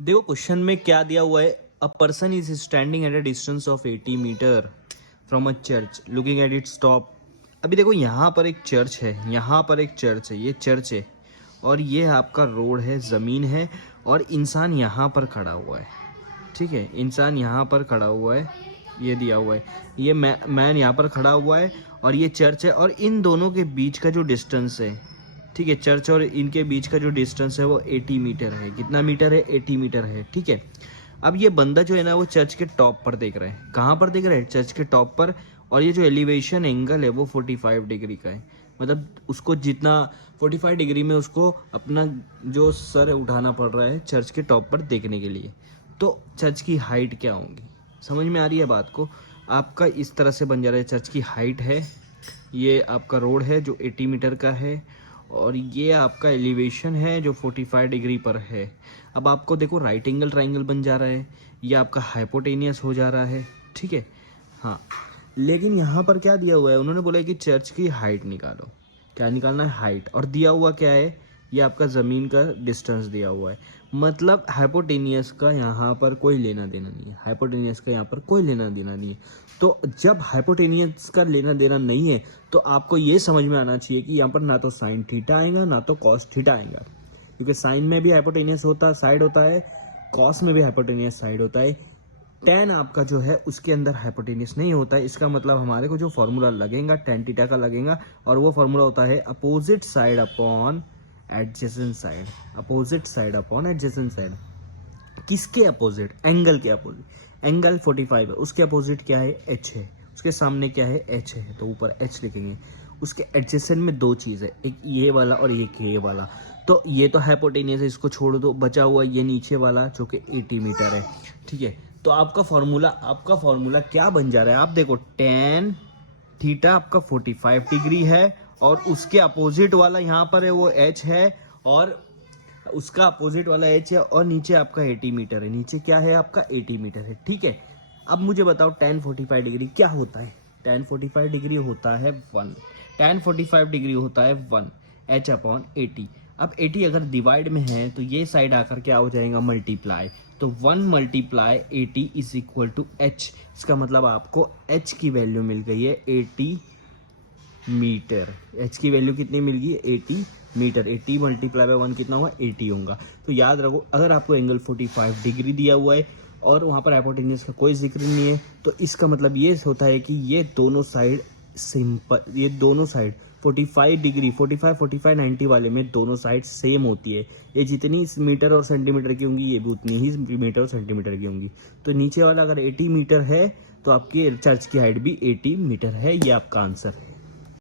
देखो क्वेश्चन में क्या दिया हुआ है, a person is standing at a distance of 80 metre from a church looking at its top. अभी देखो यहाँ पर एक चर्च है, यहाँ पर एक चर्च है, ये चर्च है और ये आपका रोड है, ज़मीन है और इंसान यहाँ पर खड़ा हुआ है। ठीक है, इंसान यहाँ पर खड़ा हुआ है, ये दिया हुआ है, ये मैन यहाँ पर खड़ा हुआ है और ये चर्च है और इन दोनों के बीच का जो डिस्टेंस है, ठीक है, चर्च और इनके बीच का जो डिस्टेंस है वो 80 मीटर है। कितना मीटर है? 80 मीटर है। ठीक है, अब ये बंदा जो है ना वो चर्च के टॉप पर देख रहा है। कहाँ पर देख रहा है? चर्च के टॉप पर। और ये जो एलिवेशन एंगल है वो 45 डिग्री का है, मतलब उसको जितना 45 डिग्री में उसको अपना जो सर है उठाना पड़ रहा है चर्च के टॉप पर देखने के लिए। तो चर्च की हाइट क्या होगी? समझ में आ रही है बात को? आपका इस तरह से बन जा रहा है, चर्च की हाइट है, ये आपका रोड है जो 80 मीटर का है और ये आपका एलिवेशन है जो 45 डिग्री पर है। अब आपको देखो राइट एंगल ट्राइंगल बन जा रहा है, ये आपका हाइपोटेनियस हो जा रहा है। ठीक है, हाँ, लेकिन यहाँ पर क्या दिया हुआ है, उन्होंने बोला है कि चर्च की हाइट निकालो। क्या निकालना है? हाइट। और दिया हुआ क्या है? ये आपका ज़मीन का डिस्टेंस दिया हुआ है, मतलब हाइपोटेनियस का यहाँ पर कोई लेना देना नहीं है, हाइपोटेनियस का यहाँ पर कोई लेना देना नहीं है। तो जब हाइपोटेनियस का लेना देना नहीं है तो आपको ये समझ में आना चाहिए कि यहाँ पर ना तो साइन थीटा आएगा ना तो कॉस थीटा आएगा, क्योंकि साइन में भी हाइपोटेनियस होता साइड होता है, कॉस में भी हाइपोटेनियस साइड होता है, टेन आपका जो है उसके अंदर हाइपोटेनियस नहीं होता है। इसका मतलब हमारे को जो फॉर्मूला लगेगा टेन थीटा का लगेगा और वो फॉर्मूला होता है opposite side upon adjacent side, opposite side upon adjacent side. किसके अपोजिट? एंगल के अपोजिट। एंगल 45 है, उसके अपोजिट क्या है? एच है, उसके सामने क्या है? एच है, तो ऊपर एच लिखेंगे। उसके एडजेसेंट में दो चीज़ है, एक ये वाला और एक ये वाला। तो ये तो हाइपोटेनियस है, इसको छोड़ दो, बचा हुआ ये नीचे वाला जो कि 80 मीटर है। ठीक है, तो आपका फॉर्मूला क्या बन जा रहा है? आप देखो टेन थीटा आपका 45 डिग्री है और उसके अपोजिट वाला यहाँ पर है वो एच है और उसका अपोजिट वाला एच है और नीचे आपका 80 मीटर है। नीचे क्या है आपका? 80 मीटर है। ठीक है, अब मुझे बताओ tan 45 डिग्री क्या होता है? tan 45 डिग्री होता है 1, tan 45 डिग्री होता है 1 एच अपॉन 80। अब 80 अगर डिवाइड में है तो ये साइड आकर क्या हो जाएगा? मल्टीप्लाई। तो 1 multiply 80 is equal to h. इसका मतलब आपको एच की वैल्यू मिल गई है 80 मीटर। एच की वैल्यू कितनी मिल गई? 80 मीटर। 80 मल्टीप्लाई बाय 1 कितना हुआ? 80 होगा। तो याद रखो, अगर आपको एंगल 45 डिग्री दिया हुआ है और वहाँ पर हाइपोटेन्यूज का कोई जिक्र नहीं है तो इसका मतलब ये होता है कि ये दोनों साइड सिंपल, ये दोनों साइड 45 डिग्री 45 45 90 वाले में दोनों साइड सेम होती है। ये जितनी मीटर और सेंटीमीटर की होंगी ये भी उतनी ही मीटर और सेंटीमीटर की होंगी। तो नीचे वाला अगर 80 मीटर है तो आपकी चर्च की हाइट भी 80 मीटर है। ये आपका आंसर है।